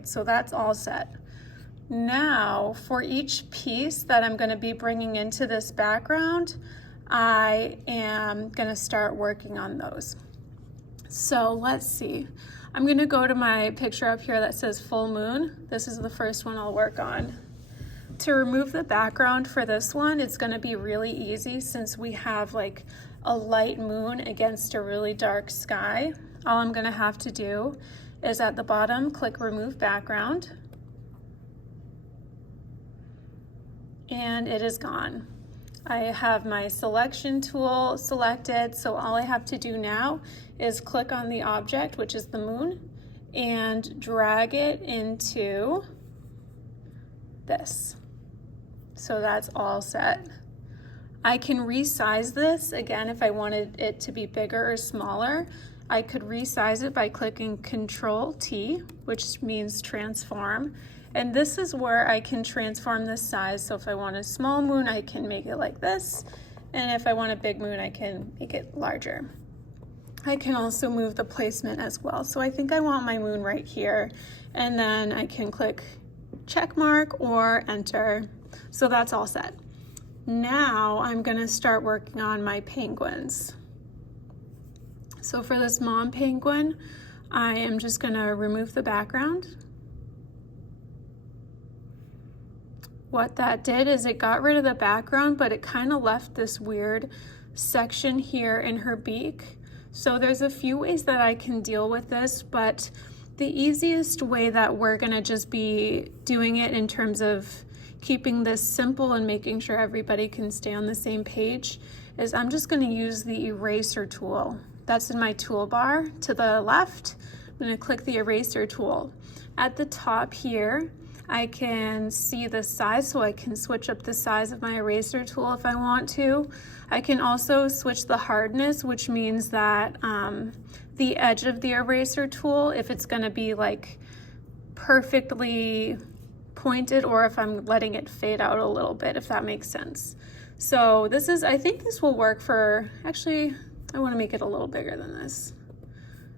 right, so that's all set. Now, for each piece that I'm going to be bringing into this background, I am going to start working on those. So let's see. I'm going to go to my picture up here that says full moon. This is the first one I'll work on. To remove the background for this one, it's going to be really easy since we have like a light moon against a really dark sky. All I'm going to have to do is at the bottom, click remove background. And it is gone. I have my selection tool selected, so all I have to do now is click on the object, which is the moon, and drag it into this. So that's all set. I can resize this again if I wanted it to be bigger or smaller. I could resize it by clicking Control T, which means transform. And this is where I can transform the size. So if I want a small moon, I can make it like this. And if I want a big moon, I can make it larger. I can also move the placement as well. So I think I want my moon right here. And then I can click check mark or enter. So that's all set. Now I'm gonna start working on my penguins. So for this mom penguin, I am just gonna remove the background. What that did is it got rid of the background, but it kind of left this weird section here in her beak. So there's a few ways that I can deal with this, but the easiest way that we're gonna just be doing it in terms of keeping this simple and making sure everybody can stay on the same page is I'm just gonna use the eraser tool. That's in my toolbar to the left. I'm gonna click the eraser tool. At the top here, I can see the size, so I can switch up the size of my eraser tool if I want to. I can also switch the hardness, which means that the edge of the eraser tool, if it's gonna be like perfectly pointed or if I'm letting it fade out a little bit, if that makes sense. So this is, I think this will work for, actually, I wanna make it a little bigger than this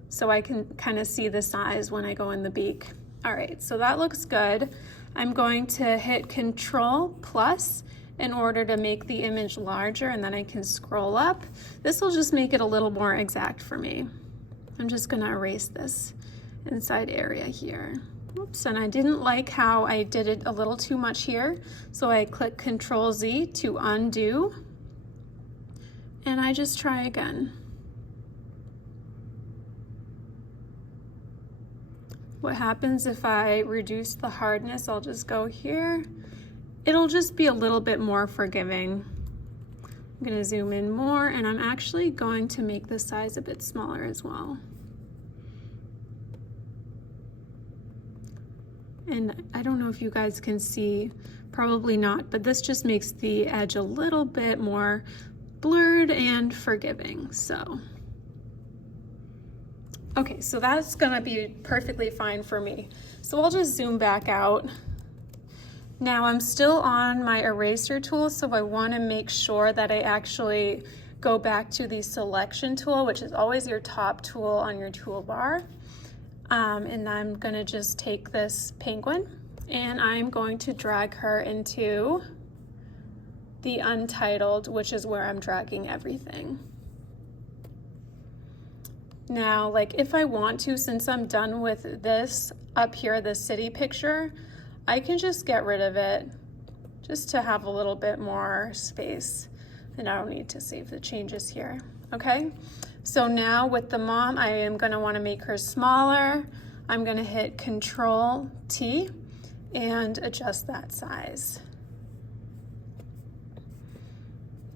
so I can kind of see the size when I go in the beak. All right, so that looks good. I'm going to hit Control plus in order to make the image larger, and then I can scroll up. This will just make it a little more exact for me. I'm just gonna erase this inside area here. Oops, and I didn't like how I did it a little too much here, so I click Control Z to undo, and I just try again. What happens if I reduce the hardness? I'll just go here. It'll just be a little bit more forgiving. I'm gonna zoom in more, and I'm actually going to make the size a bit smaller as well. And I don't know if you guys can see, probably not, but this just makes the edge a little bit more blurred and forgiving, so. Okay, so that's gonna be perfectly fine for me. So I'll just zoom back out. Now I'm still on my eraser tool, so I wanna make sure that I actually go back to the selection tool, which is always your top tool on your toolbar. And I'm gonna just take this penguin and I'm going to drag her into the untitled, which is where I'm dragging everything. Now, like if I want to, since I'm done with this up here, the city picture, I can just get rid of it just to have a little bit more space. And I don't need to save the changes here, okay? So now with the mom, I am gonna wanna make her smaller. I'm gonna hit Control T and adjust that size.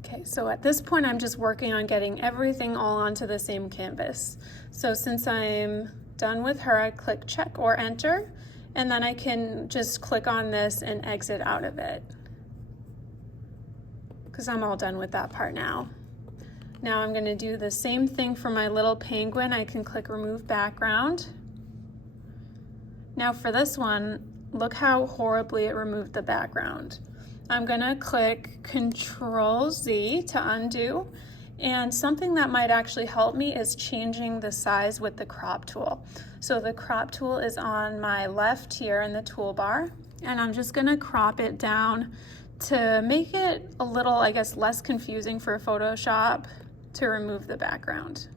Okay, so at this point, I'm just working on getting everything all onto the same canvas. So since I'm done with her, I click check or enter, and then I can just click on this and exit out of it, because I'm all done with that part now. Now I'm gonna do the same thing for my little penguin. I can click remove background. Now for this one, look how horribly it removed the background. I'm gonna click Control Z to undo, And something that might actually help me is changing the size with the crop tool. So the crop tool is on my left here in the toolbar, and I'm just gonna crop it down to make it a little, I guess, less confusing for Photoshop to remove the background.